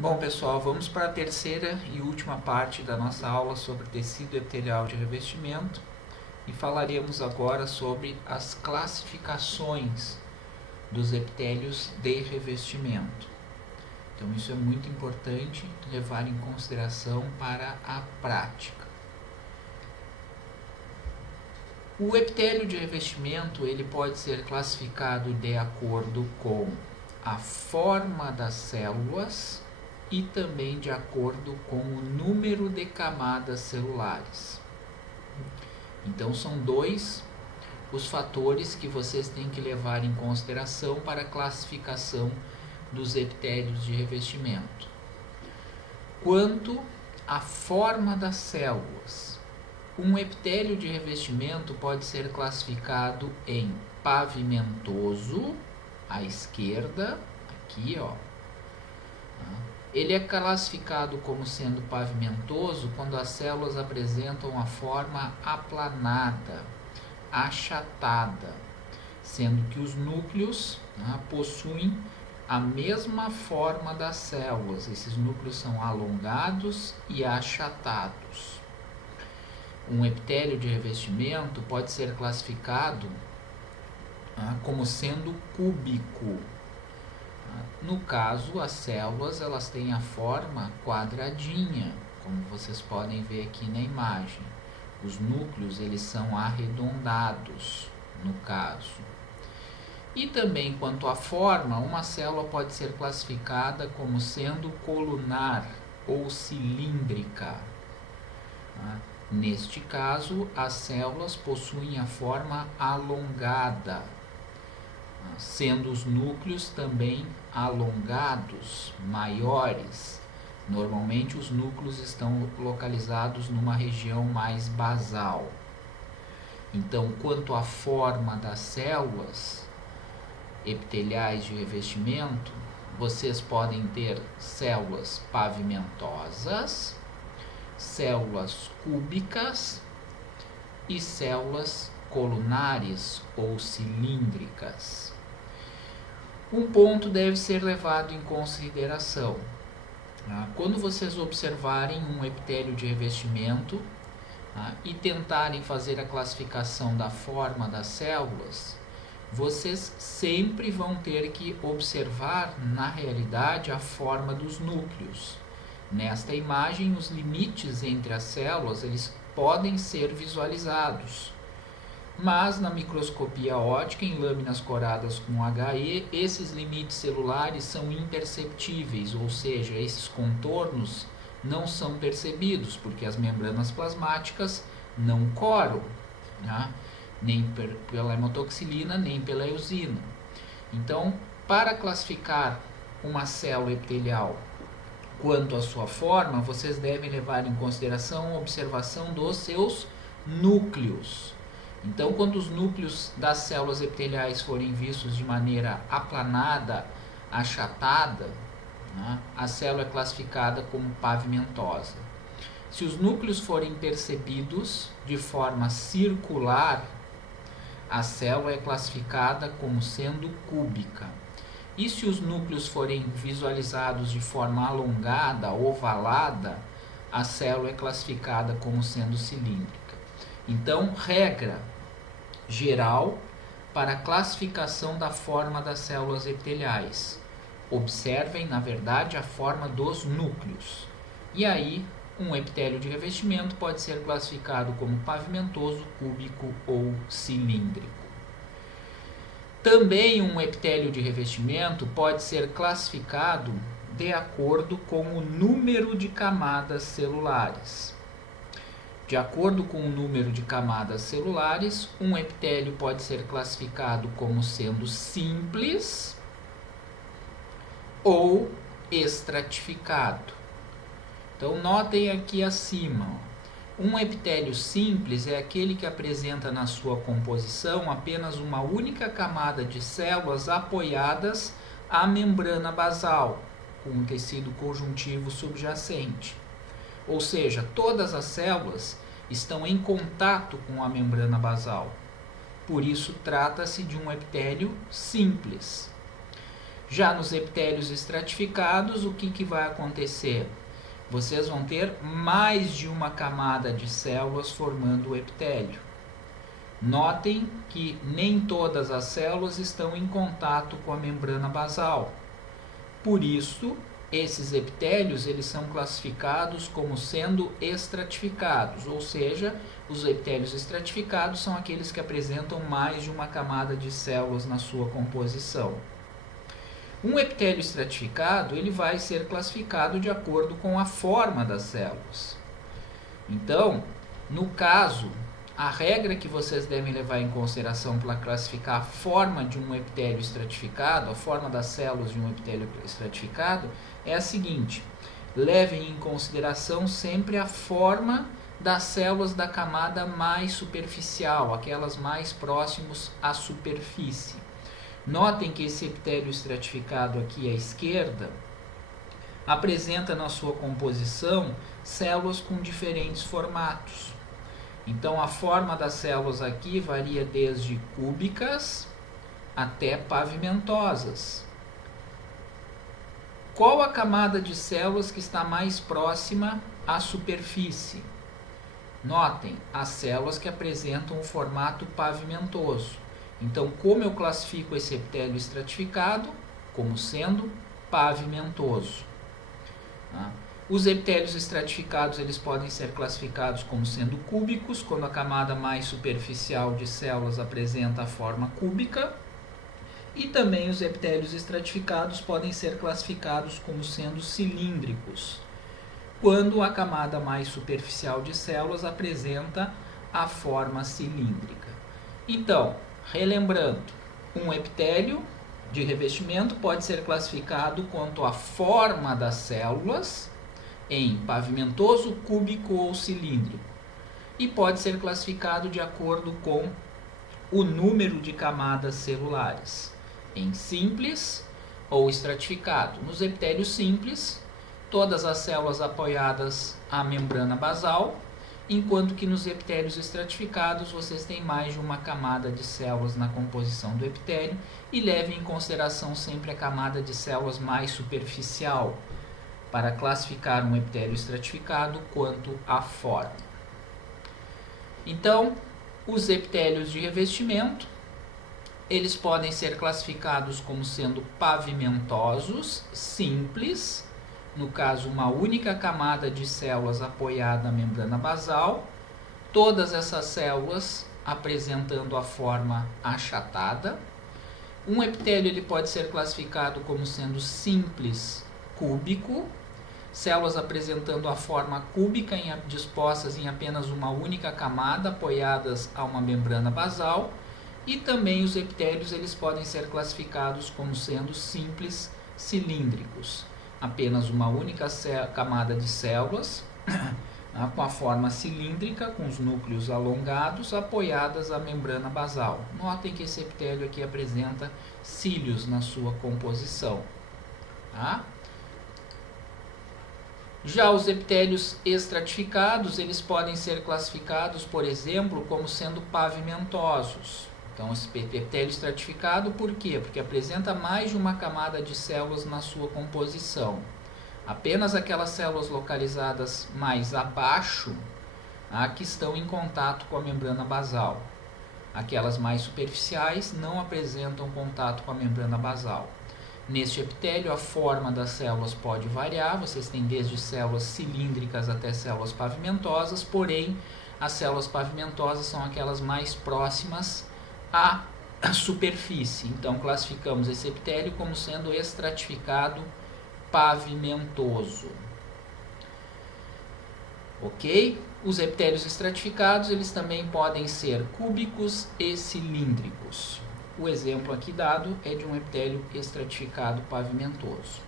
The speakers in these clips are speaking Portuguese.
Bom, pessoal, vamos para a terceira e última parte da nossa aula sobre tecido epitelial de revestimento e falaremos agora sobre as classificações dos epitélios de revestimento. Então, isso é muito importante levar em consideração para a prática. O epitélio de revestimento ele pode ser classificado de acordo com a forma das células e também de acordo com o número de camadas celulares. Então, são dois os fatores que vocês têm que levar em consideração para a classificação dos epitélios de revestimento. Quanto à forma das células, um epitélio de revestimento pode ser classificado em pavimentoso, à esquerda, aqui, ó. Ele é classificado como sendo pavimentoso quando as células apresentam a forma aplanada, achatada, sendo que os núcleos possuem a mesma forma das células. Esses núcleos são alongados e achatados. Um epitélio de revestimento pode ser classificado como sendo cúbico. No caso, as células elas têm a forma quadradinha, como vocês podem ver aqui na imagem. Os núcleos eles são arredondados, no caso. E também, quanto à forma, uma célula pode ser classificada como sendo colunar ou cilíndrica. Neste caso, as células possuem a forma alongada, sendo os núcleos também alongados, maiores. Normalmente os núcleos estão localizados numa região mais basal. Então, quanto à forma das células epiteliais de revestimento, vocês podem ter células pavimentosas, células cúbicas e células colunares ou cilíndricas. Um ponto deve ser levado em consideração. Quando vocês observarem um epitélio de revestimento e tentarem fazer a classificação da forma das células, vocês sempre vão ter que observar, na realidade, a forma dos núcleos. Nesta imagem, os limites entre as células eles podem ser visualizados. Mas na microscopia óptica, em lâminas coradas com HE, esses limites celulares são imperceptíveis, ou seja, esses contornos não são percebidos, porque as membranas plasmáticas não coram, nem pela hemotoxilina, nem pela eosina. Então, para classificar uma célula epitelial quanto à sua forma, vocês devem levar em consideração a observação dos seus núcleos. Então, quando os núcleos das células epiteliais forem vistos de maneira aplanada, achatada, a célula é classificada como pavimentosa. Se os núcleos forem percebidos de forma circular, a célula é classificada como sendo cúbica. E se os núcleos forem visualizados de forma alongada, ovalada, a célula é classificada como sendo cilíndrica. Então, regra geral para a classificação da forma das células epiteliais. Observem, na verdade, a forma dos núcleos. E aí, um epitélio de revestimento pode ser classificado como pavimentoso, cúbico ou cilíndrico. Também um epitélio de revestimento pode ser classificado de acordo com o número de camadas celulares. De acordo com o número de camadas celulares, um epitélio pode ser classificado como sendo simples ou estratificado. Então, notem aqui acima, um epitélio simples é aquele que apresenta na sua composição apenas uma única camada de células apoiadas à membrana basal, com um tecido conjuntivo subjacente. Ou seja, todas as células estão em contato com a membrana basal. Por isso, trata-se de um epitélio simples. Já nos epitélios estratificados, o que vai acontecer? Vocês vão ter mais de uma camada de células formando o epitélio. Notem que nem todas as células estão em contato com a membrana basal. Por isso, esses epitélios eles são classificados como sendo estratificados, ou seja, os epitélios estratificados são aqueles que apresentam mais de uma camada de células na sua composição. Um epitélio estratificado ele vai ser classificado de acordo com a forma das células. Então, no caso, a regra que vocês devem levar em consideração para classificar a forma de um epitélio estratificado, a forma das células de um epitélio estratificado, é a seguinte: levem em consideração sempre a forma das células da camada mais superficial, aquelas mais próximas à superfície. Notem que esse epitélio estratificado aqui à esquerda apresenta na sua composição células com diferentes formatos. Então, a forma das células aqui varia desde cúbicas até pavimentosas. Qual a camada de células que está mais próxima à superfície? Notem, as células que apresentam o formato pavimentoso. Então, como eu classifico esse epitélio estratificado? Como sendo pavimentoso. Os epitélios estratificados eles podem ser classificados como sendo cúbicos, quando a camada mais superficial de células apresenta a forma cúbica. E também os epitélios estratificados podem ser classificados como sendo cilíndricos, quando a camada mais superficial de células apresenta a forma cilíndrica. Então, relembrando, um epitélio de revestimento pode ser classificado quanto à forma das células, em pavimentoso, cúbico ou cilíndrico, e pode ser classificado de acordo com o número de camadas celulares, em simples ou estratificado. Nos epitélios simples, todas as células apoiadas à membrana basal, enquanto que nos epitélios estratificados vocês têm mais de uma camada de células na composição do epitélio, e levem em consideração sempre a camada de células mais superficial, para classificar um epitélio estratificado quanto à forma. Então, os epitélios de revestimento, eles podem ser classificados como sendo pavimentosos, simples, no caso uma única camada de células apoiada à membrana basal, todas essas células apresentando a forma achatada. Um epitélio ele pode ser classificado como sendo simples, cúbico, células apresentando a forma cúbica dispostas em apenas uma única camada, apoiadas a uma membrana basal, e também os epitélios eles podem ser classificados como sendo simples cilíndricos, apenas uma única camada de células com a forma cilíndrica, com os núcleos alongados, apoiadas à membrana basal. Notem que esse epitélio aqui apresenta cílios na sua composição. Tá? Já os epitélios estratificados, eles podem ser classificados, por exemplo, como sendo pavimentosos. Então, esse epitélio estratificado, por quê? Porque apresenta mais de uma camada de células na sua composição. Apenas aquelas células localizadas mais abaixo que estão em contato com a membrana basal. Aquelas mais superficiais não apresentam contato com a membrana basal. Neste epitélio, a forma das células pode variar, vocês têm desde células cilíndricas até células pavimentosas, porém, as células pavimentosas são aquelas mais próximas à superfície. Então, classificamos esse epitélio como sendo estratificado pavimentoso. Ok? Os epitélios estratificados, eles também podem ser cúbicos e cilíndricos. O exemplo aqui dado é de um epitélio estratificado pavimentoso.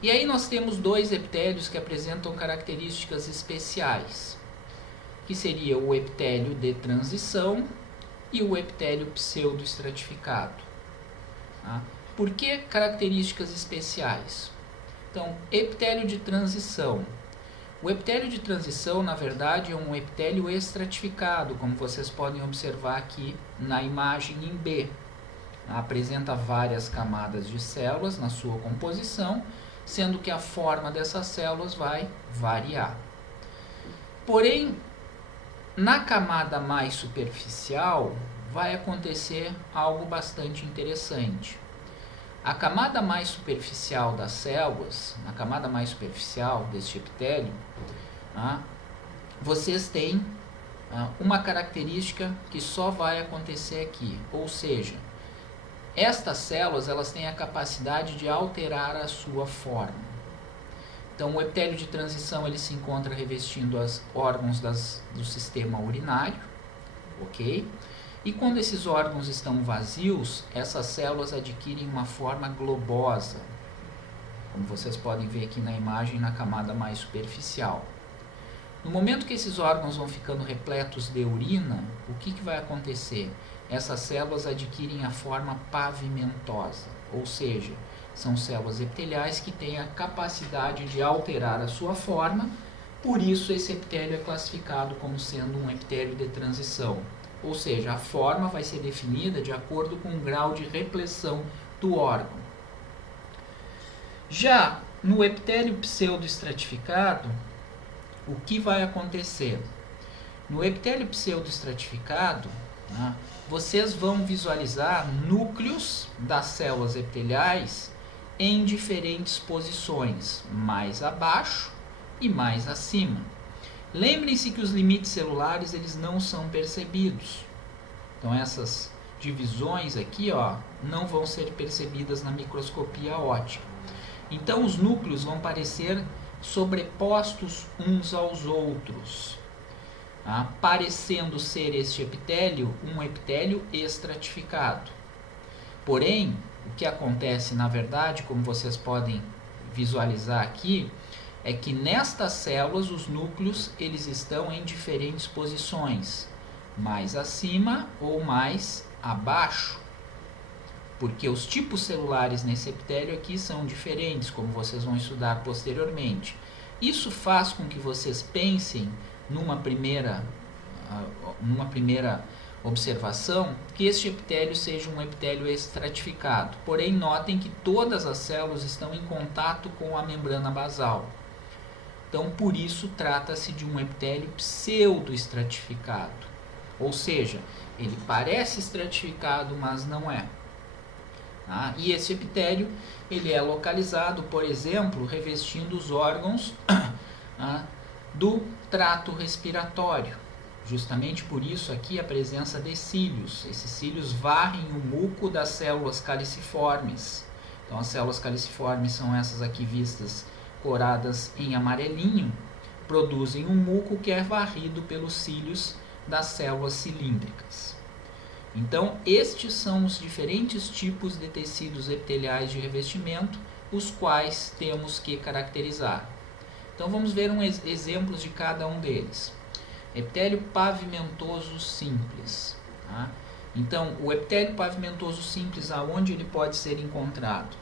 E aí nós temos dois epitélios que apresentam características especiais, que seria o epitélio de transição e o epitélio pseudoestratificado. Tá? Por que características especiais? Então, epitélio de transição. O epitélio de transição, na verdade, é um epitélio estratificado, como vocês podem observar aqui na imagem em B. apresenta várias camadas de células na sua composição, sendo que a forma dessas células vai variar. Porém, na camada mais superficial, vai acontecer algo bastante interessante. A camada mais superficial das células, na camada mais superficial deste epitélio, vocês têm uma característica que só vai acontecer aqui, ou seja, estas células elas têm a capacidade de alterar a sua forma. Então, o epitélio de transição ele se encontra revestindo os órgãos do sistema urinário, ok? E quando esses órgãos estão vazios, essas células adquirem uma forma globosa, como vocês podem ver aqui na imagem, na camada mais superficial. No momento que esses órgãos vão ficando repletos de urina, o que vai acontecer? Essas células adquirem a forma pavimentosa, ou seja, são células epiteliais que têm a capacidade de alterar a sua forma, por isso esse epitélio é classificado como sendo um epitélio de transição. Ou seja, a forma vai ser definida de acordo com o grau de repressão do órgão. Já no epitélio pseudoestratificado, o que vai acontecer? No epitélio pseudoestratificado, vocês vão visualizar núcleos das células epiteliais em diferentes posições, mais abaixo e mais acima. Lembrem-se que os limites celulares eles não são percebidos. Então essas divisões aqui não vão ser percebidas na microscopia óptica. Então os núcleos vão parecer sobrepostos uns aos outros, parecendo ser este epitélio um epitélio estratificado. Porém, o que acontece na verdade, como vocês podem visualizar aqui, é que nestas células os núcleos eles estão em diferentes posições, mais acima ou mais abaixo, porque os tipos celulares nesse epitélio aqui são diferentes, como vocês vão estudar posteriormente. Isso faz com que vocês pensem numa primeira observação que este epitélio seja um epitélio estratificado. Porém, notem que todas as células estão em contato com a membrana basal. Então, por isso, trata-se de um epitélio pseudoestratificado. Ou seja, ele parece estratificado, mas não é. E esse epitélio ele é localizado, por exemplo, revestindo os órgãos do trato respiratório. Justamente por isso aqui a presença de cílios. Esses cílios varrem o muco das células caliciformes. Então, as células caliciformes são essas aqui vistas coradas em amarelinho, produzem um muco que é varrido pelos cílios das células cilíndricas. Então, estes são os diferentes tipos de tecidos epiteliais de revestimento, os quais temos que caracterizar. Então, vamos ver exemplos de cada um deles. Epitélio pavimentoso simples. Então, o epitélio pavimentoso simples, aonde ele pode ser encontrado?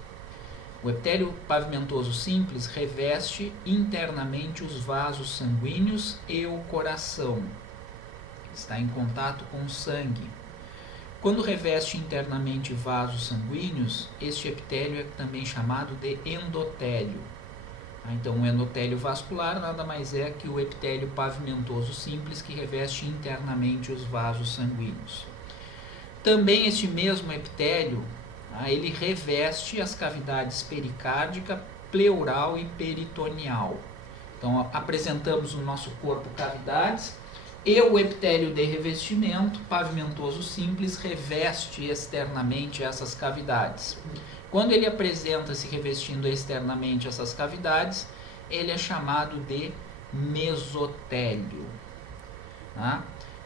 O epitélio pavimentoso simples reveste internamente os vasos sanguíneos e o coração. Está em contato com o sangue. Quando reveste internamente vasos sanguíneos, este epitélio é também chamado de endotélio. Então, o endotélio vascular nada mais é que o epitélio pavimentoso simples que reveste internamente os vasos sanguíneos. Também este mesmo epitélio, ele reveste as cavidades pericárdica, pleural e peritoneal. Então, apresentamos no nosso corpo cavidades e o epitélio de revestimento pavimentoso simples reveste externamente essas cavidades. Quando ele apresenta-se revestindo externamente essas cavidades, ele é chamado de mesotélio.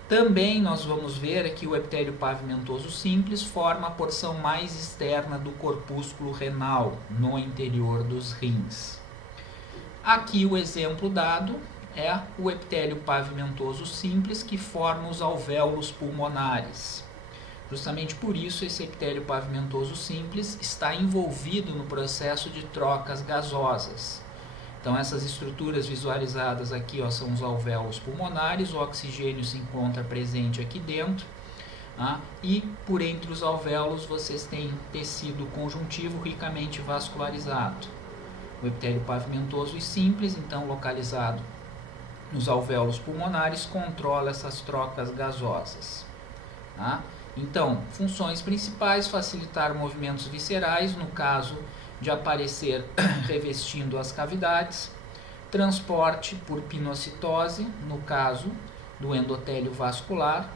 Também nós vamos ver que o epitélio pavimentoso simples forma a porção mais externa do corpúsculo renal, no interior dos rins. Aqui o exemplo dado é o epitélio pavimentoso simples que forma os alvéolos pulmonares. Justamente por isso esse epitélio pavimentoso simples está envolvido no processo de trocas gasosas. Então essas estruturas visualizadas aqui são os alvéolos pulmonares, o oxigênio se encontra presente aqui dentro, e por entre os alvéolos vocês têm tecido conjuntivo ricamente vascularizado. O epitélio pavimentoso e simples, então localizado nos alvéolos pulmonares, controla essas trocas gasosas. Então, funções principais: facilitar movimentos viscerais, no caso de aparecer revestindo as cavidades; transporte por pinocitose, no caso do endotélio vascular;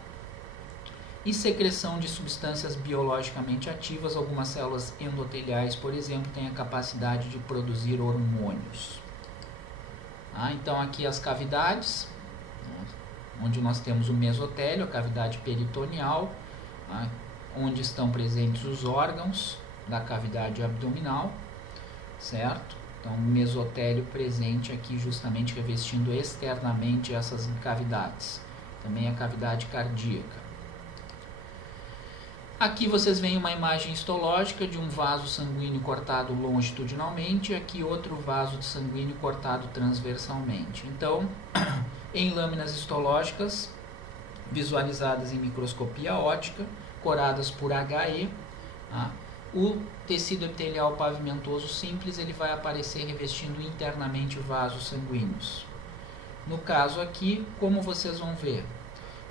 e secreção de substâncias biologicamente ativas. Algumas células endoteliais, por exemplo, têm a capacidade de produzir hormônios. Então aqui as cavidades, onde nós temos o mesotélio, a cavidade peritoneal, onde estão presentes os órgãos da cavidade abdominal, certo? Então, o mesotélio presente aqui justamente revestindo externamente essas cavidades. Também a cavidade cardíaca. Aqui vocês veem uma imagem histológica de um vaso sanguíneo cortado longitudinalmente, e aqui outro vaso sanguíneo cortado transversalmente. Então, em lâminas histológicas visualizadas em microscopia óptica, coradas por HE, o tecido epitelial pavimentoso simples ele vai aparecer revestindo internamente vasos sanguíneos. No caso aqui, como vocês vão ver,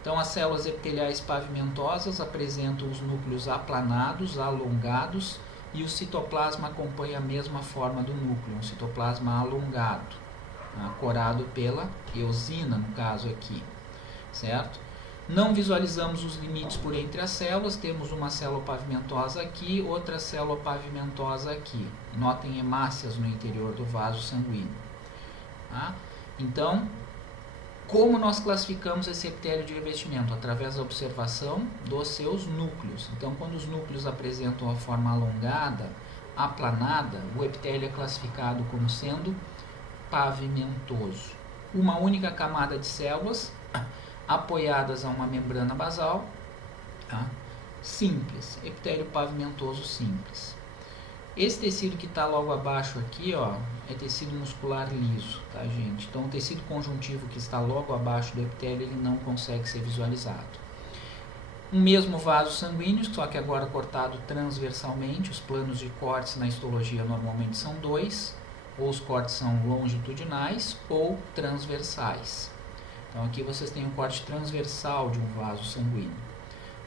então as células epiteliais pavimentosas apresentam os núcleos aplanados, alongados, e o citoplasma acompanha a mesma forma do núcleo, um citoplasma alongado, corado pela eosina, no caso aqui, certo? Não visualizamos os limites por entre as células, temos uma célula pavimentosa aqui, outra célula pavimentosa aqui. Notem hemácias no interior do vaso sanguíneo. Então, como nós classificamos esse epitélio de revestimento? Através da observação dos seus núcleos. Então, quando os núcleos apresentam a forma alongada, aplanada, o epitélio é classificado como sendo pavimentoso. Uma única camada de células apoiadas a uma membrana basal, simples, epitélio pavimentoso simples. Esse tecido que está logo abaixo aqui, é tecido muscular liso, tá, gente? Então, o tecido conjuntivo que está logo abaixo do epitélio, ele não consegue ser visualizado. O mesmo vaso sanguíneo, só que agora cortado transversalmente. Os planos de cortes na histologia normalmente são 2, ou os cortes são longitudinais ou transversais. Então, aqui vocês têm um corte transversal de um vaso sanguíneo.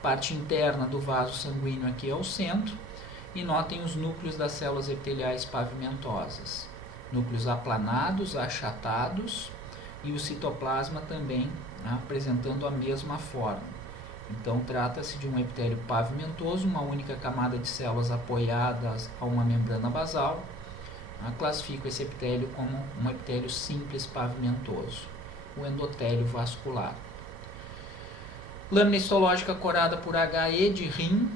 Parte interna do vaso sanguíneo aqui é o centro. E notem os núcleos das células epiteliais pavimentosas. Núcleos aplanados, achatados, e o citoplasma também apresentando a mesma forma. Então, trata-se de um epitélio pavimentoso, uma única camada de células apoiadas a uma membrana basal. Classifico esse epitélio como um epitélio simples pavimentoso. O endotélio vascular. Lâmina histológica corada por HE de rim.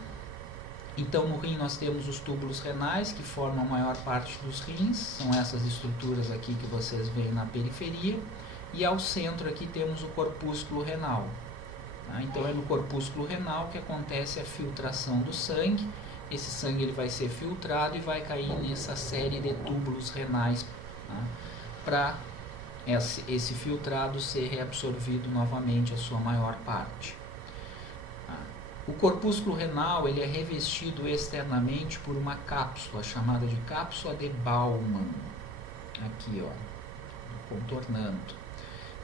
Então, no rim nós temos os túbulos renais, que formam a maior parte dos rins. São essas estruturas aqui que vocês veem na periferia. E ao centro aqui temos o corpúsculo renal. Então, é no corpúsculo renal que acontece a filtração do sangue. Esse sangue ele vai ser filtrado e vai cair nessa série de túbulos renais, para esse filtrado ser reabsorvido novamente a sua maior parte. O corpúsculo renal ele é revestido externamente por uma cápsula chamada de cápsula de Bowman, aqui contornando.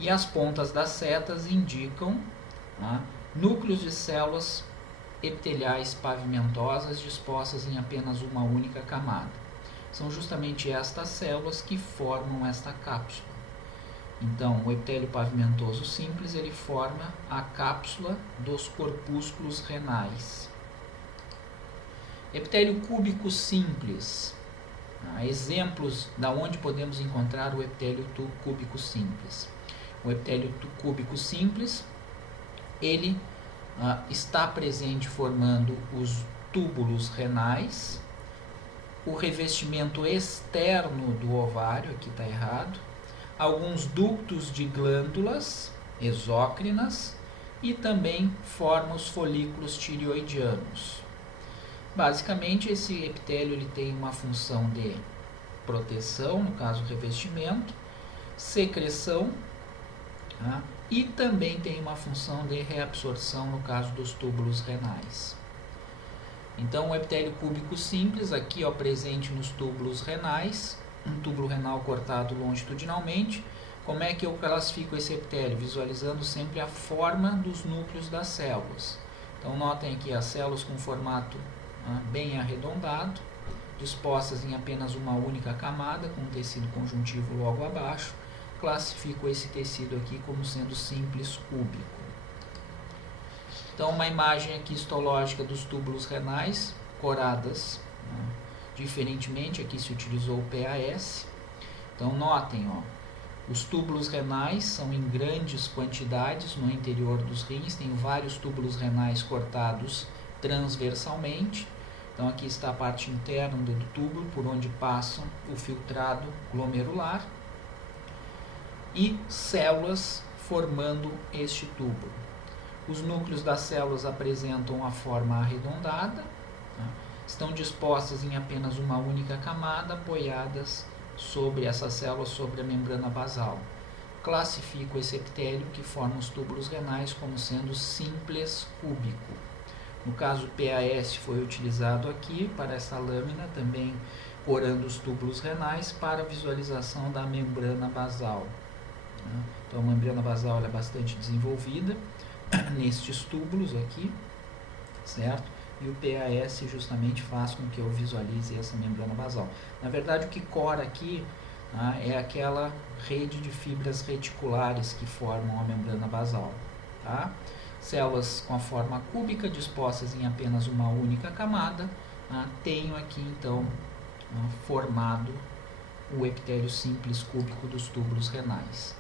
E as pontas das setas indicam núcleos de células epiteliais pavimentosas dispostas em apenas uma única camada. São justamente estas células que formam esta cápsula. Então, o epitélio pavimentoso simples, ele forma a cápsula dos corpúsculos renais. Epitélio cúbico simples. Exemplos da onde podemos encontrar o epitélio cúbico simples. O epitélio cúbico simples, ele está presente formando os túbulos renais, o revestimento externo do ovário, aqui está errado, alguns ductos de glândulas exócrinas e também forma os folículos tireoidianos. Basicamente, esse epitélio ele tem uma função de proteção, no caso revestimento, secreção e também tem uma função de reabsorção no caso dos túbulos renais. Então, o epitélio cúbico simples, aqui ó, presente nos túbulos renais, um túbulo renal cortado longitudinalmente. Como é que eu classifico esse epitélio? Visualizando sempre a forma dos núcleos das células. Então, notem aqui as células com formato bem arredondado, dispostas em apenas uma única camada, com um tecido conjuntivo logo abaixo. Classifico esse tecido aqui como sendo simples cúbico. Então, uma imagem aqui histológica dos túbulos renais, coradas diferentemente, aqui se utilizou o PAS. Então, notem, ó, os túbulos renais são em grandes quantidades no interior dos rins, tem vários túbulos renais cortados transversalmente. Então, aqui está a parte interna do túbulo, por onde passa o filtrado glomerular, e células formando este túbulo. Os núcleos das células apresentam a forma arredondada, estão dispostas em apenas uma única camada, apoiadas sobre essas células, sobre a membrana basal. Classifico esse epitélio que forma os túbulos renais como sendo simples cúbico. No caso, PAS foi utilizado aqui para essa lâmina, também corando os túbulos renais para visualização da membrana basal. Então, a membrana basal é bastante desenvolvida nestes túbulos aqui, certo? E o PAS justamente faz com que eu visualize essa membrana basal. Na verdade, o que cora aqui é aquela rede de fibras reticulares que formam a membrana basal. Tá? Células com a forma cúbica, dispostas em apenas uma única camada. Tenho aqui, então, formado o epitélio simples cúbico dos túbulos renais.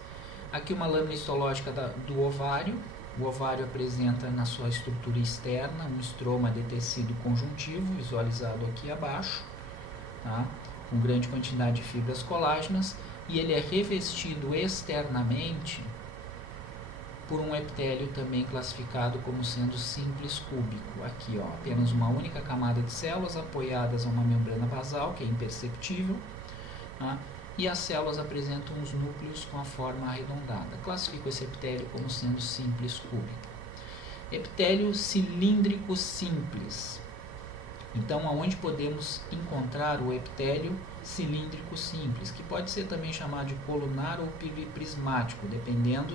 Aqui uma lâmina histológica do ovário. O ovário apresenta na sua estrutura externa um estroma de tecido conjuntivo, visualizado aqui abaixo, tá? Com grande quantidade de fibras colágenas, e ele é revestido externamente por um epitélio também classificado como sendo simples cúbico. Aqui, ó, apenas uma única camada de células apoiadas a uma membrana basal, que é imperceptível, tá? E as células apresentam os núcleos com a forma arredondada. Classifico esse epitélio como sendo simples cúbico. Epitélio cilíndrico simples. Então, aonde podemos encontrar o epitélio cilíndrico simples, que pode ser também chamado de colunar ou prismático, dependendo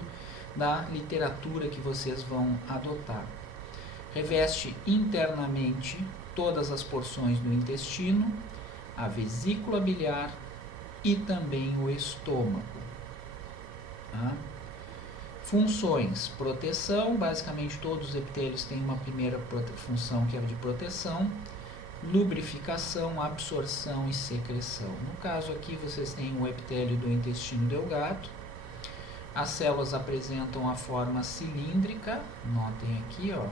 da literatura que vocês vão adotar. Reveste internamente todas as porções do intestino, a vesícula biliar e também o estômago. Tá? Funções: proteção. Basicamente todos os epitélios têm uma primeira função que é de proteção, lubrificação, absorção e secreção. No caso aqui vocês têm o epitélio do intestino delgado. As células apresentam a forma cilíndrica, notem aqui, ó,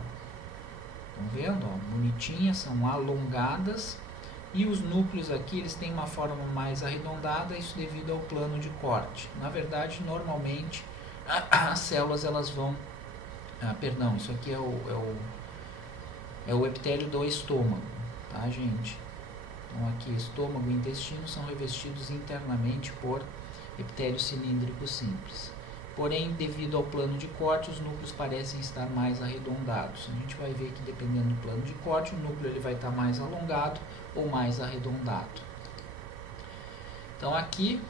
estão vendo, ó, bonitinhas, são alongadas. E os núcleos aqui, eles têm uma forma mais arredondada, isso devido ao plano de corte. Na verdade, normalmente, as células elas vão... perdão, isso aqui é o epitélio do estômago, tá, gente? Então, aqui, estômago e intestino são revestidos internamente por epitélio cilíndrico simples. Porém, devido ao plano de corte, os núcleos parecem estar mais arredondados. A gente vai ver que, dependendo do plano de corte, o núcleo ele vai estar mais alongado ou mais arredondado. Então, aqui,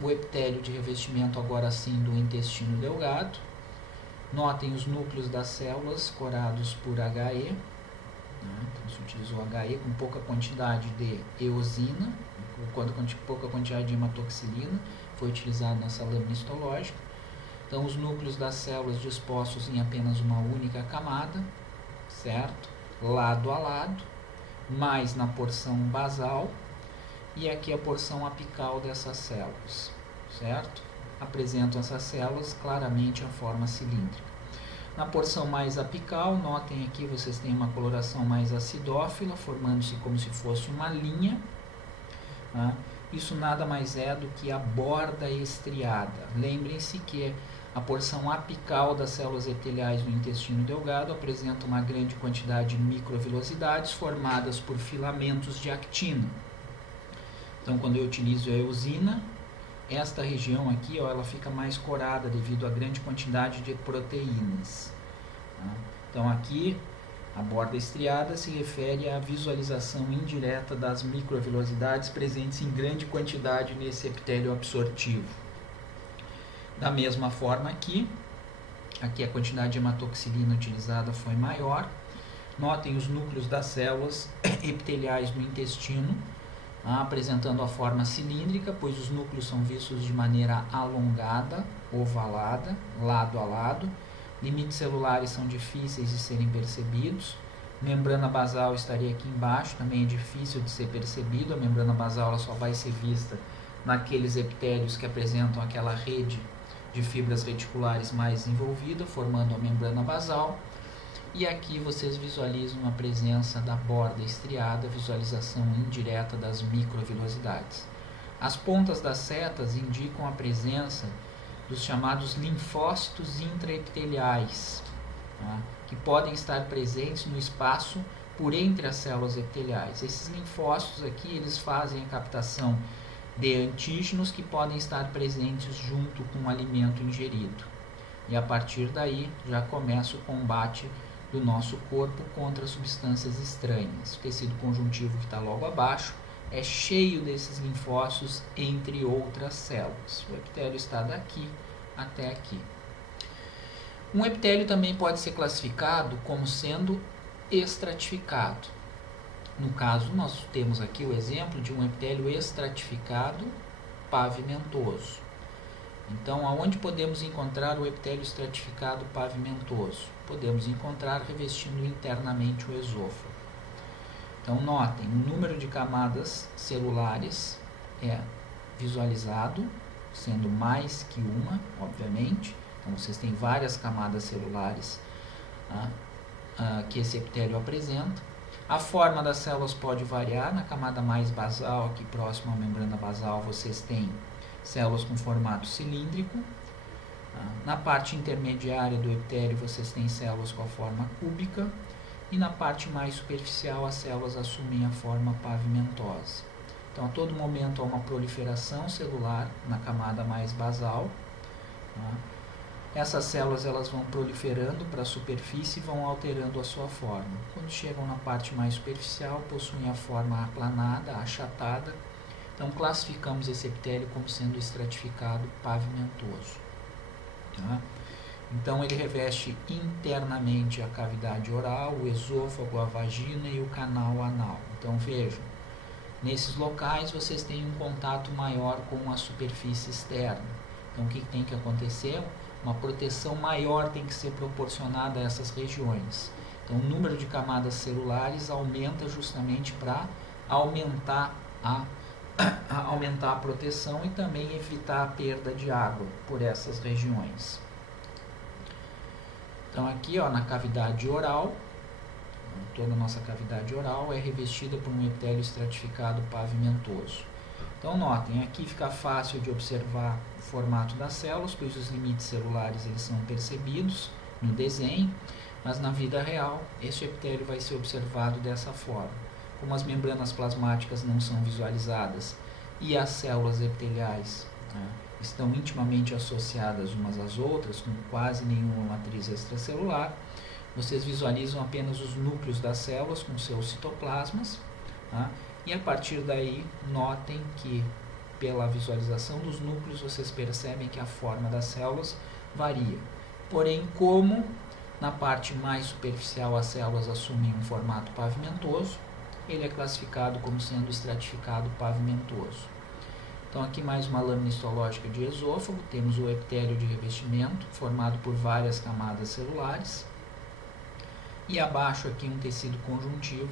o epitélio de revestimento, agora sim, do intestino delgado. Notem os núcleos das células corados por HE. Então, se utilizou HE com pouca quantidade de eosina, pouca quantidade de hematoxilina, foi utilizado nessa lâmina histológica. Então, os núcleos das células dispostos em apenas uma única camada, certo? Lado a lado, mais na porção basal, e aqui a porção apical dessas células, certo? Apresentam essas células claramente a forma cilíndrica. Na porção mais apical, notem aqui, vocês têm uma coloração mais acidófila, formando-se como se fosse uma linha, tá? Isso nada mais é do que a borda estriada. Lembrem-se que a porção apical das células epiteliais do intestino delgado apresenta uma grande quantidade de microvilosidades formadas por filamentos de actina. Então, quando eu utilizo a eosina, esta região aqui, ó, ela fica mais corada devido à grande quantidade de proteínas. Tá? Então aqui a borda estriada se refere à visualização indireta das microvilosidades presentes em grande quantidade nesse epitélio absortivo. Da mesma forma aqui a quantidade de hematoxilina utilizada foi maior. Notem os núcleos das células epiteliais do intestino, apresentando a forma cilíndrica, pois os núcleos são vistos de maneira alongada, ovalada, lado a lado. Limites celulares são difíceis de serem percebidos. Membrana basal estaria aqui embaixo, também é difícil de ser percebido. A membrana basal ela só vai ser vista naqueles epitélios que apresentam aquela rede de fibras reticulares mais desenvolvida, formando a membrana basal. E aqui vocês visualizam a presença da borda estriada, visualização indireta das microvilosidades. As pontas das setas indicam a presença dos chamados linfócitos intraepiteliais, tá? Que podem estar presentes no espaço por entre as células epiteliais. Esses linfócitos aqui, eles fazem a captação de antígenos que podem estar presentes junto com o alimento ingerido. E a partir daí já começa o combate do nosso corpo contra substâncias estranhas. O tecido conjuntivo que está logo abaixo é cheio desses linfócitos, entre outras células. O epitélio está daqui até aqui. Um epitélio também pode ser classificado como sendo estratificado. No caso, nós temos aqui o exemplo de um epitélio estratificado pavimentoso. Então, aonde podemos encontrar o epitélio estratificado pavimentoso? Podemos encontrar revestindo internamente o esôfago. Então, notem, o número de camadas celulares é visualizado, sendo mais que uma, obviamente. Então, vocês têm várias camadas celulares que esse epitélio apresenta. A forma das células pode variar. Na camada mais basal, aqui próximo à membrana basal, vocês têm células com formato cilíndrico. Na parte intermediária do epitélio, vocês têm células com a forma cúbica. E na parte mais superficial, as células assumem a forma pavimentosa. Então, a todo momento há uma proliferação celular na camada mais basal. Essas células elas vão proliferando para a superfície e vão alterando a sua forma. Quando chegam na parte mais superficial, possuem a forma aplanada, achatada. Então, classificamos esse epitélio como sendo estratificado pavimentoso. Tá? Então, ele reveste internamente a cavidade oral, o esôfago, a vagina e o canal anal. Então, vejam, nesses locais vocês têm um contato maior com a superfície externa. Então, o que tem que acontecer? Uma proteção maior tem que ser proporcionada a essas regiões. Então, o número de camadas celulares aumenta justamente para aumentar a proteção e também evitar a perda de água por essas regiões. Então, aqui ó, na cavidade oral, toda a nossa cavidade oral é revestida por um epitélio estratificado pavimentoso. Então, notem, aqui fica fácil de observar o formato das células, pois os limites celulares eles são percebidos no desenho, mas na vida real, este epitélio vai ser observado dessa forma. Como as membranas plasmáticas não são visualizadas e as células epiteliais estão intimamente associadas umas às outras, com quase nenhuma matriz extracelular, vocês visualizam apenas os núcleos das células com seus citoplasmas, e a partir daí, notem que pela visualização dos núcleos, vocês percebem que a forma das células varia. Porém, como na parte mais superficial as células assumem um formato pavimentoso, ele é classificado como sendo estratificado pavimentoso. Então, aqui mais uma lâmina histológica de esôfago, temos o epitélio de revestimento, formado por várias camadas celulares, e abaixo aqui um tecido conjuntivo,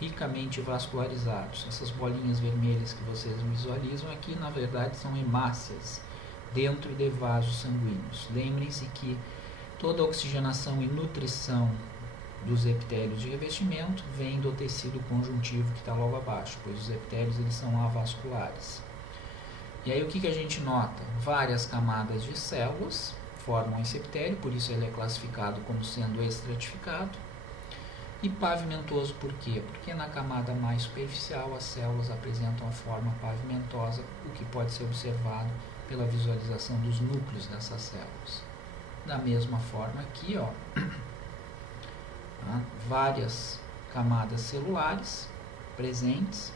ricamente vascularizados. Essas bolinhas vermelhas que vocês visualizam aqui, na verdade, são hemácias dentro de vasos sanguíneos. Lembrem-se que toda a oxigenação e nutrição dos epitélios de revestimento vem do tecido conjuntivo que está logo abaixo, pois os epitélios eles são avasculares. E aí o que a gente nota? Várias camadas de células formam esse epitélio, por isso ele é classificado como sendo estratificado. E pavimentoso por quê? Porque na camada mais superficial as células apresentam a forma pavimentosa, o que pode ser observado pela visualização dos núcleos dessas células. Da mesma forma aqui, ó, várias camadas celulares presentes,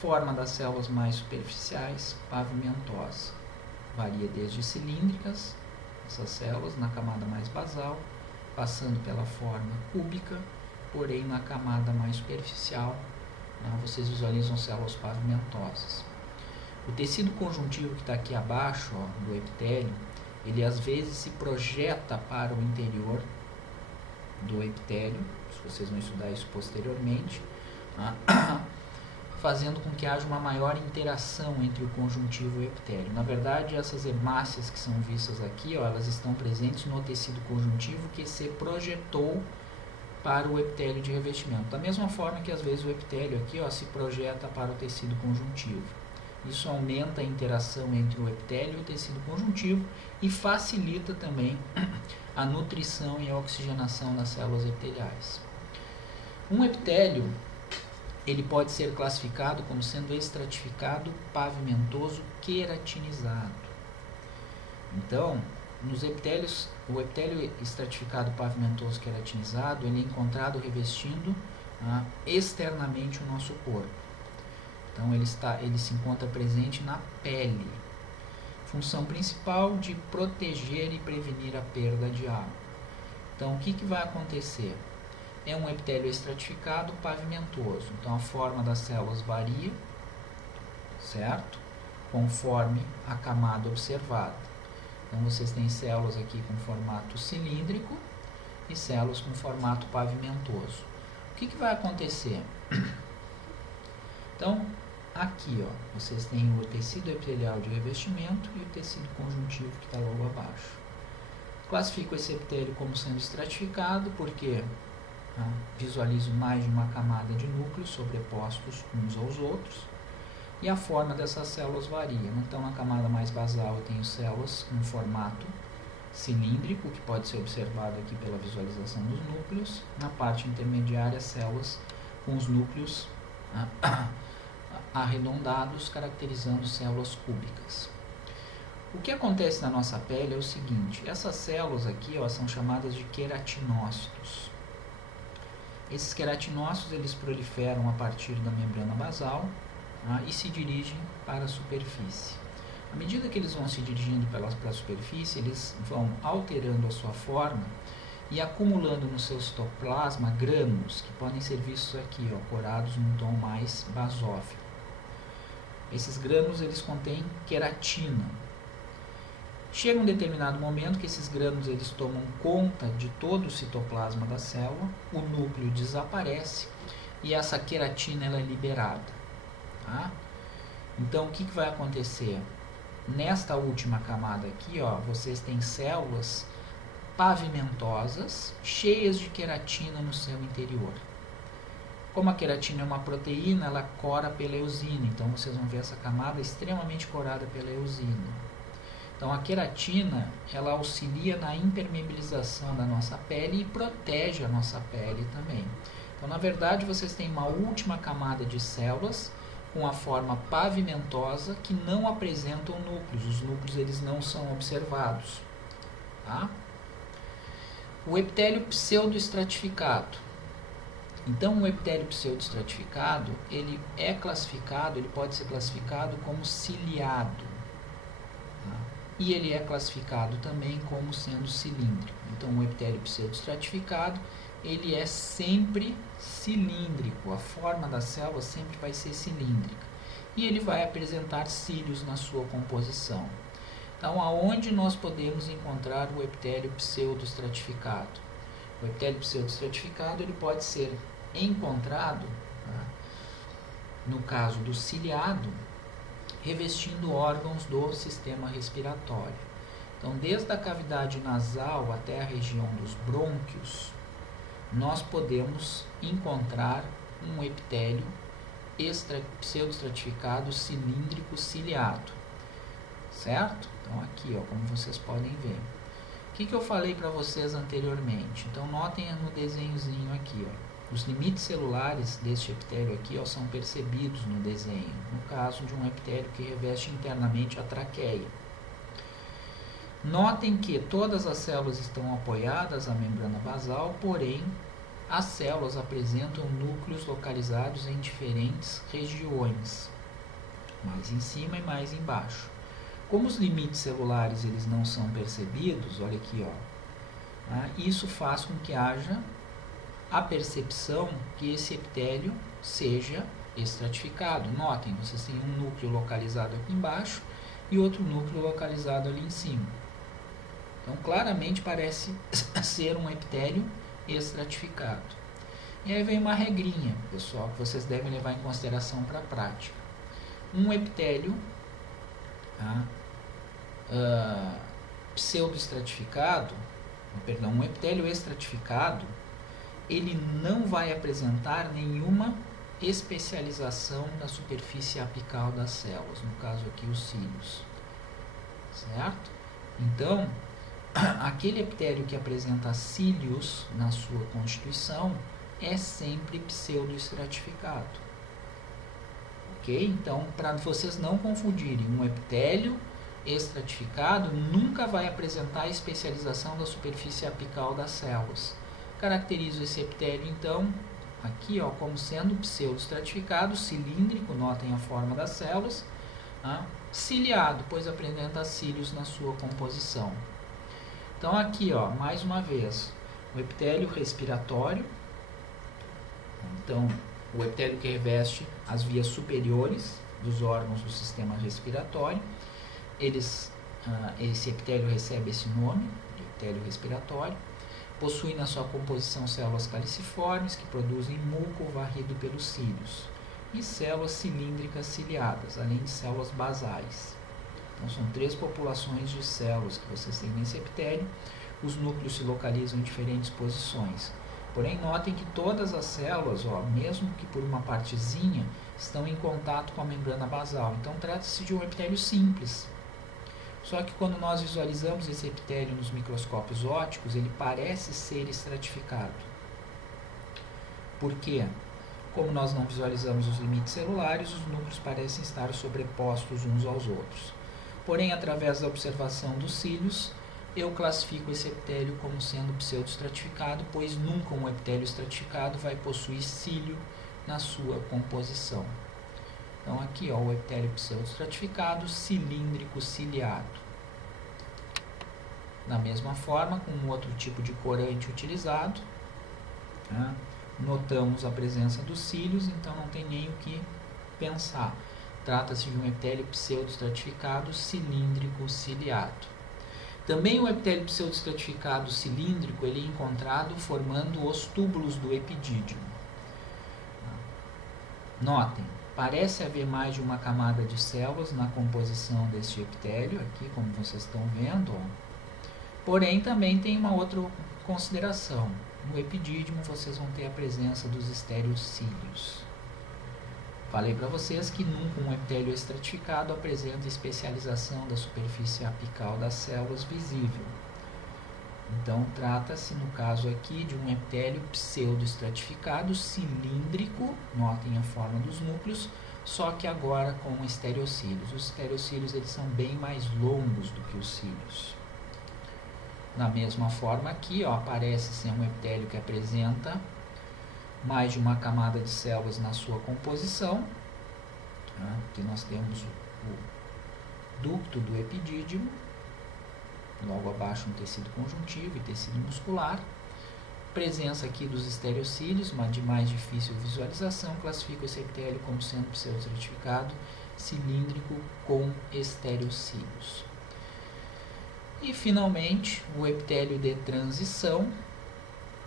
forma das células mais superficiais, pavimentosa. Varia desde cilíndricas, essas células, na camada mais basal, passando pela forma cúbica, porém na camada mais superficial, vocês visualizam células pavimentosas. O tecido conjuntivo que está aqui abaixo, ó, do epitélio, ele às vezes se projeta para o interior do epitélio, vocês vão estudar isso posteriormente, fazendo com que haja uma maior interação entre o conjuntivo e o epitélio. Na verdade, essas hemácias que são vistas aqui, ó, elas estão presentes no tecido conjuntivo que se projetou para o epitélio de revestimento. Da mesma forma que às vezes o epitélio aqui, ó, se projeta para o tecido conjuntivo. Isso aumenta a interação entre o epitélio e o tecido conjuntivo e facilita também a nutrição e a oxigenação das células epiteliais. Um epitélio, ele pode ser classificado como sendo estratificado, pavimentoso, queratinizado. Então, nos epitélios, o epitélio estratificado, pavimentoso, queratinizado, ele é encontrado revestindo externamente o nosso corpo. Então, ele se encontra presente na pele. Função principal de proteger e prevenir a perda de água. Então, o que vai acontecer? É um epitélio estratificado, pavimentoso. Então, a forma das células varia, certo? Conforme a camada observada. Então, vocês têm células aqui com formato cilíndrico e células com formato pavimentoso. O que vai acontecer? Então, aqui, ó, vocês têm o tecido epitelial de revestimento e o tecido conjuntivo que está logo abaixo. Classifico esse epitélio como sendo estratificado porque visualizo mais de uma camada de núcleos sobrepostos uns aos outros e a forma dessas células varia. Então, na camada mais basal eu tenho células com formato cilíndrico, que pode ser observado aqui pela visualização dos núcleos. Na parte intermediária, células com os núcleos arredondados, caracterizando células cúbicas. O que acontece na nossa pele é o seguinte: essas células aqui, ó, são chamadas de queratinócitos. Esses queratinócitos, eles proliferam a partir da membrana basal e se dirigem para a superfície. À medida que eles vão se dirigindo para a superfície, eles vão alterando a sua forma e acumulando no seu citoplasma grânulos, que podem ser vistos aqui, ó, corados num tom mais basófilo. Esses grânulos, eles contêm queratina. Chega um determinado momento que esses grânulos, eles tomam conta de todo o citoplasma da célula, o núcleo desaparece e essa queratina ela é liberada. Tá? Então, o que vai acontecer? Nesta última camada aqui, ó, vocês têm células pavimentosas, cheias de queratina no seu interior. Como a queratina é uma proteína, ela cora pela eosina. Então, vocês vão ver essa camada extremamente corada pela eosina. Então, a queratina, ela auxilia na impermeabilização da nossa pele e protege a nossa pele também. Então, na verdade, vocês têm uma última camada de células com a forma pavimentosa que não apresentam núcleos. Os núcleos, eles não são observados. Tá? O epitélio pseudoestratificado. Então, o epitélio pseudoestratificado, ele é classificado, ele pode ser classificado como ciliado. E ele é classificado também como sendo cilíndrico. Então, o epitélio pseudoestratificado, ele é sempre cilíndrico. A forma da célula sempre vai ser cilíndrica. E ele vai apresentar cílios na sua composição. Então, aonde nós podemos encontrar o epitélio pseudoestratificado? O epitélio pseudoestratificado, ele pode ser encontrado, no caso do ciliado, revestindo órgãos do sistema respiratório. Então, desde a cavidade nasal até a região dos brônquios, nós podemos encontrar um epitélio pseudoestratificado cilíndrico ciliado. Certo? Então, aqui, ó, como vocês podem ver. O que eu falei para vocês anteriormente? Então, notem no desenhozinho aqui, ó. Os limites celulares deste epitélio aqui, ó, são percebidos no desenho, no caso de um epitélio que reveste internamente a traqueia. Notem que todas as células estão apoiadas à membrana basal, porém, as células apresentam núcleos localizados em diferentes regiões, mais em cima e mais embaixo. Como os limites celulares eles não são percebidos, olha aqui, ó, isso faz com que haja a percepção que esse epitélio seja estratificado. Notem, vocês têm um núcleo localizado aqui embaixo e outro núcleo localizado ali em cima. Então, claramente parece ser um epitélio estratificado. E aí vem uma regrinha, pessoal, que vocês devem levar em consideração para a prática. Um epitélio pseudoestratificado, perdão, um epitélio estratificado, ele não vai apresentar nenhuma especialização na superfície apical das células, no caso aqui os cílios, certo? Então, aquele epitélio que apresenta cílios na sua constituição é sempre pseudoestratificado, ok? Então, para vocês não confundirem, um epitélio estratificado nunca vai apresentar a especialização da superfície apical das células. Caracterizo esse epitélio, então, aqui, ó, como sendo pseudoestratificado, cilíndrico, notem a forma das células, ciliado, pois apresenta cílios na sua composição. Então, aqui, ó, mais uma vez, o epitélio respiratório, então, o epitélio que reveste as vias superiores dos órgãos do sistema respiratório, esse epitélio recebe esse nome, de epitélio respiratório, possui na sua composição células caliciformes que produzem muco varrido pelos cílios e células cilíndricas ciliadas, além de células basais. Então, são 3 populações de células que vocês têm nesse epitélio. Os núcleos se localizam em diferentes posições. Porém, notem que todas as células, ó, mesmo que por uma partezinha, estão em contato com a membrana basal. Então, trata-se de um epitélio simples. Só que quando nós visualizamos esse epitélio nos microscópios ópticos, ele parece ser estratificado. Por quê? Como nós não visualizamos os limites celulares, os núcleos parecem estar sobrepostos uns aos outros. Porém, através da observação dos cílios, eu classifico esse epitélio como sendo pseudoestratificado, pois nunca um epitélio estratificado vai possuir cílio na sua composição. Então, aqui, ó, o epitélio pseudoestratificado, cilíndrico ciliado. Da mesma forma, com um outro tipo de corante utilizado, notamos a presença dos cílios, então não tem nem o que pensar. Trata-se de um epitélio pseudoestratificado cilíndrico ciliado. Também o epitélio pseudoestratificado cilíndrico ele é encontrado formando os túbulos do epidídimo. Notem, parece haver mais de uma camada de células na composição deste epitélio, aqui como vocês estão vendo. Porém, também tem uma outra consideração. No epidídimo vocês vão ter a presença dos estereocílios. Falei para vocês que nunca um epitélio estratificado apresenta especialização da superfície apical das células visível. Então, trata-se, no caso aqui, de um epitélio pseudoestratificado cilíndrico, notem a forma dos núcleos, só que agora com estereocílios. Os estereocílios eles são bem mais longos do que os cílios. Da mesma forma aqui, ó, aparece ser um epitélio que apresenta mais de uma camada de células na sua composição. Aqui nós temos o ducto do epidídimo, logo abaixo um tecido conjuntivo e tecido muscular. Presença aqui dos estereocílios, mas de mais difícil visualização, classifica esse epitélio como sendo pseudoestratificado cilíndrico com estereocílios. E finalmente o epitélio de transição,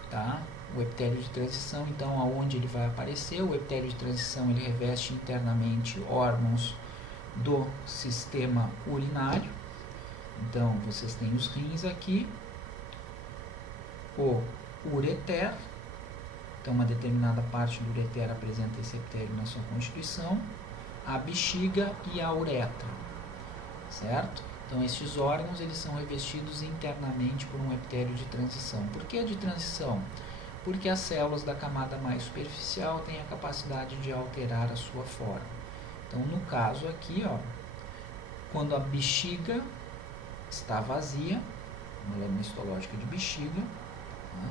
tá? O epitélio de transição, então, aonde ele vai aparecer? O epitélio de transição ele reveste internamente órgãos do sistema urinário. Então, vocês têm os rins aqui, o ureter, então uma determinada parte do ureter apresenta esse epitélio na sua constituição, a bexiga e a uretra, certo? Então, estes órgãos eles são revestidos internamente por um epitélio de transição. Por que de transição? Porque as células da camada mais superficial têm a capacidade de alterar a sua forma. Então, no caso aqui, ó, quando a bexiga está vazia, uma lâmina histológica de bexiga, né,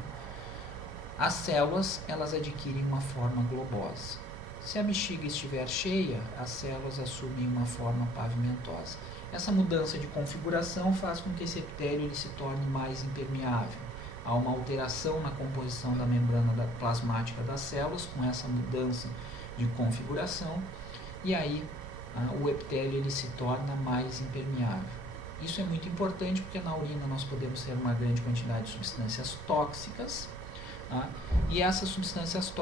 as células elas adquirem uma forma globosa. Se a bexiga estiver cheia, as células assumem uma forma pavimentosa. Essa mudança de configuração faz com que esse epitélio ele se torne mais impermeável. Há uma alteração na composição da membrana plasmática das células com essa mudança de configuração, e aí o epitélio ele se torna mais impermeável. Isso é muito importante porque na urina nós podemos ter uma grande quantidade de substâncias tóxicas, e essas substâncias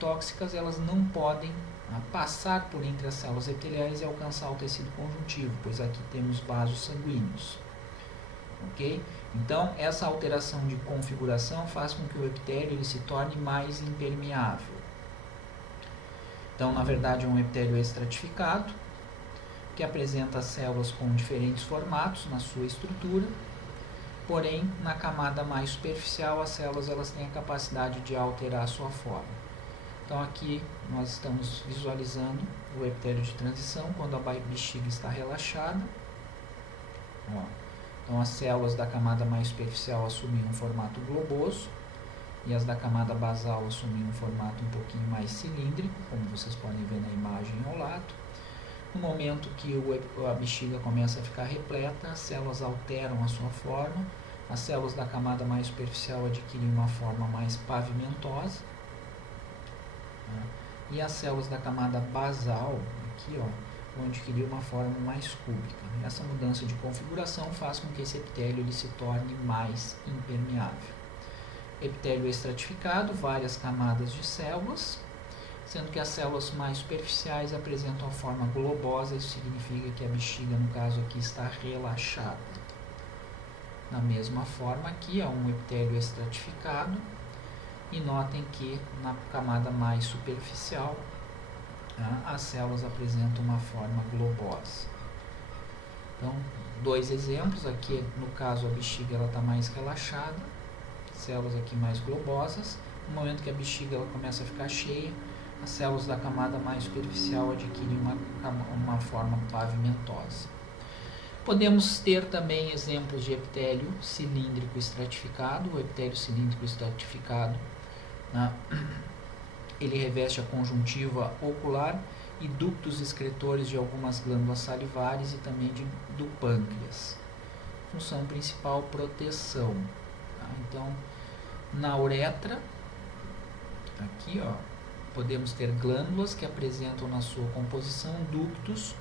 tóxicas elas não podem passar por entre as células epiteliais e alcançar o tecido conjuntivo, pois aqui temos vasos sanguíneos. Ok? Então, essa alteração de configuração faz com que o epitélio ele se torne mais impermeável. Então, na verdade, é um epitélio estratificado, que apresenta células com diferentes formatos na sua estrutura, porém, na camada mais superficial, as células elas têm a capacidade de alterar a sua forma. Então, aqui nós estamos visualizando o epitélio de transição, quando a bexiga está relaxada. Ó. Então, as células da camada mais superficial assumem um formato globoso e as da camada basal assumem um formato um pouquinho mais cilíndrico, como vocês podem ver na imagem ao lado. No momento que a bexiga começa a ficar repleta, as células alteram a sua forma, as células da camada mais superficial adquirem uma forma mais pavimentosa, né? E as células da camada basal, aqui, ó, vão adquirir uma forma mais cúbica. Essa mudança de configuração faz com que esse epitélio ele se torne mais impermeável. Epitélio estratificado, várias camadas de células, sendo que as células mais superficiais apresentam a forma globosa, isso significa que a bexiga, no caso aqui, está relaxada. Da mesma forma aqui, há um epitélio estratificado, e notem que na camada mais superficial, as células apresentam uma forma globosa. Então, dois exemplos, aqui no caso a bexiga está mais relaxada, células aqui mais globosas. No momento que a bexiga ela começa a ficar cheia, as células da camada mais superficial adquirem uma forma pavimentosa. Podemos ter também exemplos de epitélio cilíndrico estratificado. O epitélio cilíndrico estratificado, ele reveste a conjuntiva ocular e ductos excretores de algumas glândulas salivares e também do pâncreas. Função principal, proteção. Então, na uretra, aqui, ó, podemos ter glândulas que apresentam na sua composição ductos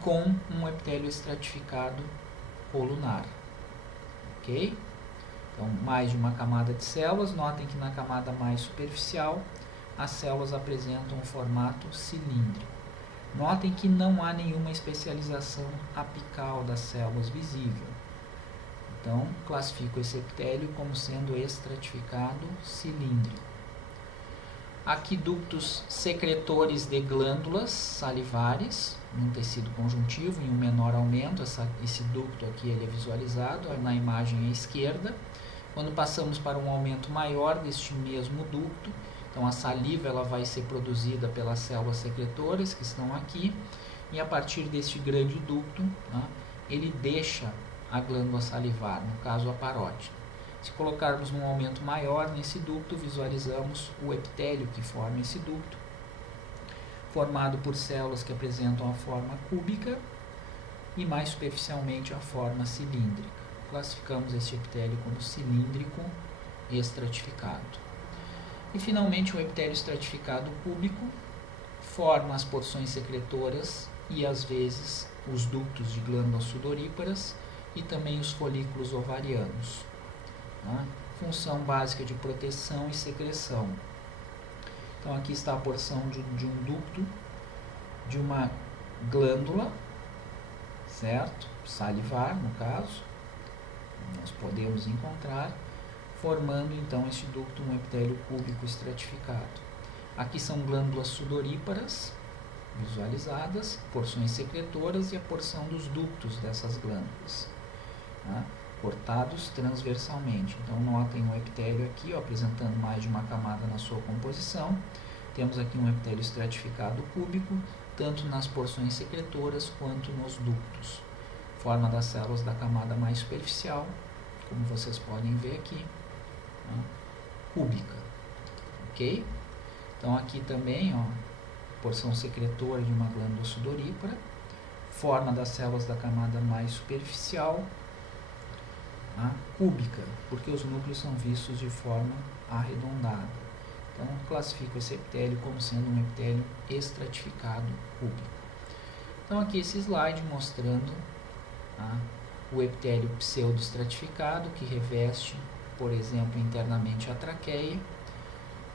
com um epitélio estratificado colunar. Ok? Então, mais de uma camada de células. Notem que na camada mais superficial, as células apresentam um formato cilíndrico. Notem que não há nenhuma especialização apical das células visível. Então, classifico esse epitélio como sendo estratificado cilíndrico. Aqui ductos secretores de glândulas salivares no tecido conjuntivo em um menor aumento. Esse ducto aqui ele é visualizado na imagem à esquerda. Quando passamos para um aumento maior deste mesmo ducto, então a saliva ela vai ser produzida pelas células secretoras que estão aqui, e a partir deste grande ducto, ele deixa a glândula salivar, no caso a parótida. Se colocarmos um aumento maior nesse ducto, visualizamos o epitélio que forma esse ducto, formado por células que apresentam a forma cúbica e mais superficialmente a forma cilíndrica. Classificamos esse epitélio como cilíndrico estratificado. E finalmente o epitélio estratificado cúbico forma as porções secretoras e às vezes os ductos de glândulas sudoríparas e também os folículos ovarianos. Função básica de proteção e secreção. Então aqui está a porção de um ducto de uma glândula, certo? Salivar, no caso, nós podemos encontrar, formando então este ducto um epitélio cúbico estratificado. Aqui são glândulas sudoríparas, visualizadas, porções secretoras e a porção dos ductos dessas glândulas, tá? Cortados transversalmente. Então notem o epitélio aqui, ó, apresentando mais de uma camada na sua composição. Temos aqui um epitélio estratificado cúbico, tanto nas porções secretoras quanto nos ductos. Forma das células da camada mais superficial, como vocês podem ver aqui, tá? Cúbica, ok? Então aqui também, ó, porção secretora de uma glândula sudorípara, forma das células da camada mais superficial, tá? Cúbica, porque os núcleos são vistos de forma arredondada. Então classifico esse epitélio como sendo um epitélio estratificado cúbico. Então aqui esse slide mostrando, tá, o epitélio pseudoestratificado que reveste, por exemplo, internamente a traqueia,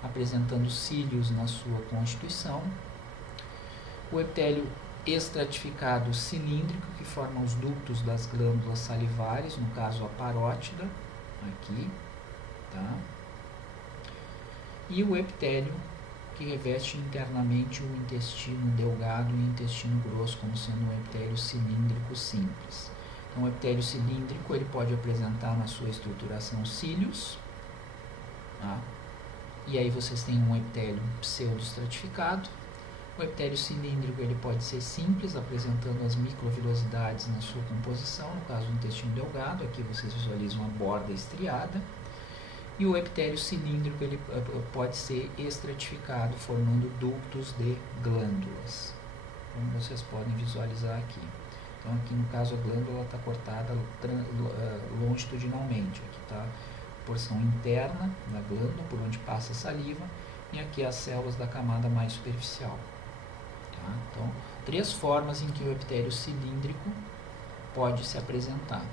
apresentando cílios na sua constituição. O epitélio estratificado cilíndrico, que forma os ductos das glândulas salivares, no caso a parótida, aqui, tá? E o epitélio que reveste internamente o intestino delgado e o intestino grosso, como sendo um epitélio cilíndrico simples. Então, o epitélio cilíndrico ele pode apresentar na sua estruturação cílios, tá? E aí vocês têm um epitélio pseudoestratificado. O epitélio cilíndrico ele pode ser simples, apresentando as microvilosidades na sua composição, no caso do intestino delgado, aqui vocês visualizam a borda estriada. E o epitélio cilíndrico ele pode ser estratificado, formando ductos de glândulas, como vocês podem visualizar aqui. Então aqui no caso a glândula está cortada longitudinalmente, aqui está a porção interna da glândula, por onde passa a saliva, e aqui as células da camada mais superficial. Tá? Então, 3 formas em que o epitélio cilíndrico pode se apresentar.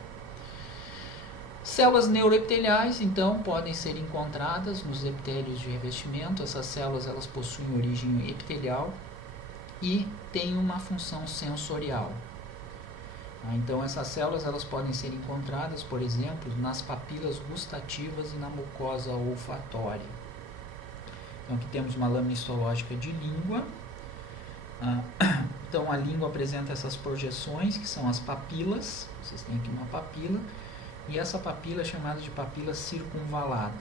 Células neuroepiteliais, então, podem ser encontradas nos epitélios de revestimento. Essas células elas possuem origem epitelial e têm uma função sensorial. Então, essas células elas podem ser encontradas, por exemplo, nas papilas gustativas e na mucosa olfatória. Então, aqui temos uma lâmina histológica de língua. Então, a língua apresenta essas projeções, que são as papilas. Vocês têm aqui uma papila. E essa papila é chamada de papila circunvalada.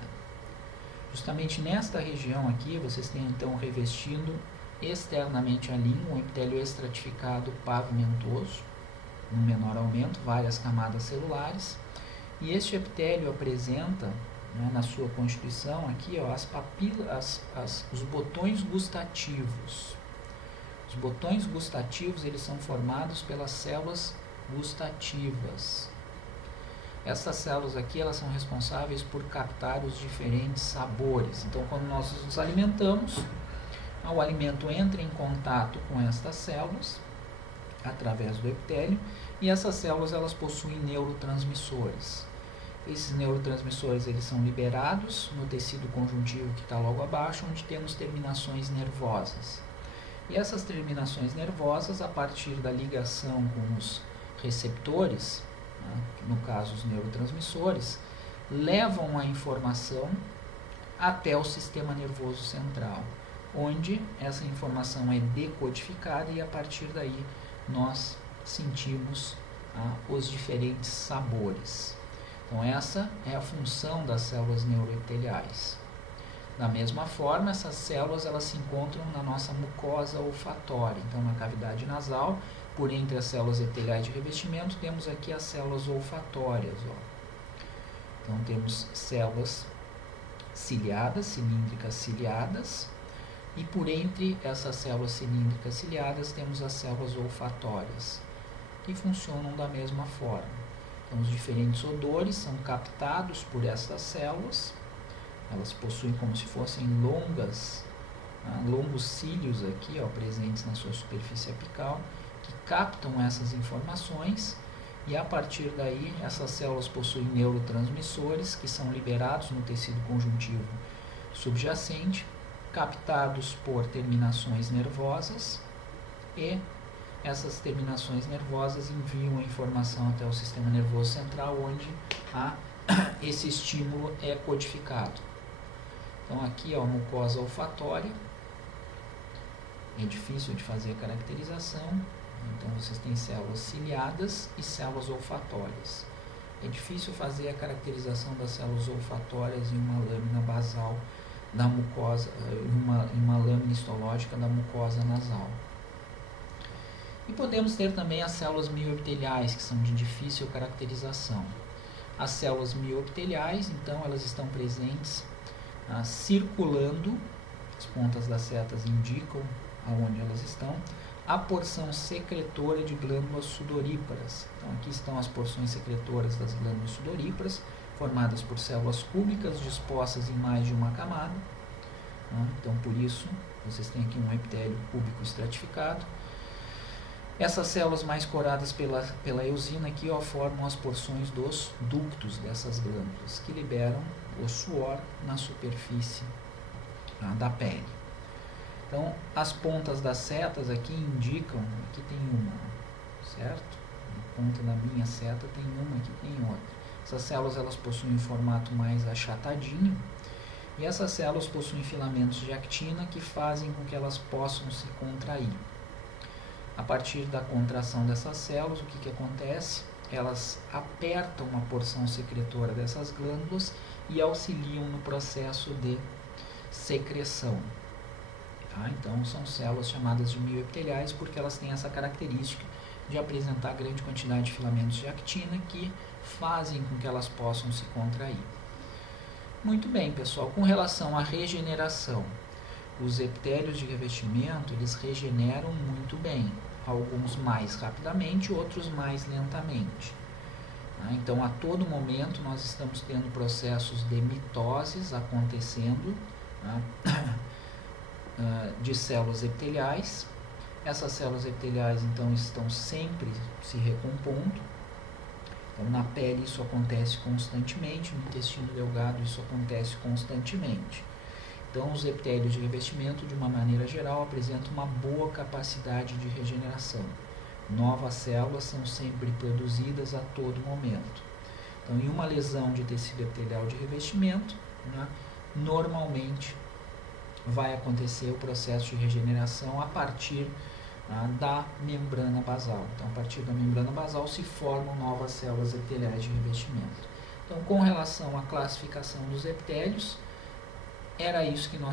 Justamente nesta região aqui, vocês têm então revestindo externamente a língua um epitélio estratificado pavimentoso, no menor aumento, várias camadas celulares. E este epitélio apresenta, né, na sua constituição aqui, ó, as papilas, os botões gustativos. Os botões gustativos eles são formados pelas células gustativas. Essas células aqui elas são responsáveis por captar os diferentes sabores. Então, quando nós nos alimentamos, o alimento entra em contato com estas células através do epitélio, e essas células elas possuem neurotransmissores. Esses neurotransmissores eles são liberados no tecido conjuntivo que está logo abaixo, onde temos terminações nervosas. E essas terminações nervosas, a partir da ligação com os receptores, no caso os neurotransmissores, levam a informação até o sistema nervoso central, onde essa informação é decodificada e a partir daí nós sentimos os diferentes sabores. Então essa é a função das células neuroepiteliais. Da mesma forma, essas células elas se encontram na nossa mucosa olfatória, então na cavidade nasal. Por entre as células epiteliais de revestimento, temos aqui as células olfatórias. Ó. Então, temos células ciliadas, cilíndricas ciliadas, e por entre essas células cilíndricas ciliadas, temos as células olfatórias, que funcionam da mesma forma. Então, os diferentes odores são captados por essas células, elas possuem como se fossem longos cílios aqui, ó, presentes na sua superfície apical, que captam essas informações, e a partir daí essas células possuem neurotransmissores que são liberados no tecido conjuntivo subjacente, captados por terminações nervosas, e essas terminações nervosas enviam a informação até o sistema nervoso central, onde esse estímulo é codificado. Então aqui, ó, a mucosa olfatória, é difícil de fazer a caracterização. Então vocês têm células ciliadas e células olfatórias. É difícil fazer a caracterização das células olfatórias em uma lâmina basal da mucosa, em uma lâmina histológica da mucosa nasal. E podemos ter também as células mioepiteliais, que são de difícil caracterização. As células mioepiteliais, então, elas estão presentes circulando, as pontas das setas indicam aonde elas estão, a porção secretora de glândulas sudoríparas. Então, aqui estão as porções secretoras das glândulas sudoríparas, formadas por células cúbicas dispostas em mais de uma camada. Então, por isso, vocês têm aqui um epitélio cúbico estratificado. Essas células mais coradas pela eosina aqui, formam as porções dos ductos dessas glândulas, que liberam o suor na superfície da pele. Então, as pontas das setas aqui indicam, aqui tem uma, certo? A ponta da minha seta tem uma, aqui tem outra. Essas células elas possuem um formato mais achatadinho, e essas células possuem filamentos de actina que fazem com que elas possam se contrair. A partir da contração dessas células, o que acontece? Elas apertam uma porção secretora dessas glândulas e auxiliam no processo de secreção. Então, são células chamadas de mioepiteliais porque elas têm essa característica de apresentar grande quantidade de filamentos de actina que fazem com que elas possam se contrair. Muito bem, pessoal, com relação à regeneração, os epitélios de revestimento, eles regeneram muito bem, alguns mais rapidamente, outros mais lentamente. Então, a todo momento, nós estamos tendo processos de mitoses acontecendo, de células epiteliais. Essas células epiteliais, então, estão sempre se recompondo. Então, na pele isso acontece constantemente, no intestino delgado isso acontece constantemente. Então, os epitélios de revestimento, de uma maneira geral, apresentam uma boa capacidade de regeneração. Novas células são sempre produzidas a todo momento. Então, em uma lesão de tecido epitelial de revestimento, normalmente vai acontecer o processo de regeneração a partir da membrana basal. Então, a partir da membrana basal se formam novas células epiteliais de revestimento. Então, com relação à classificação dos epitélios, era isso que nós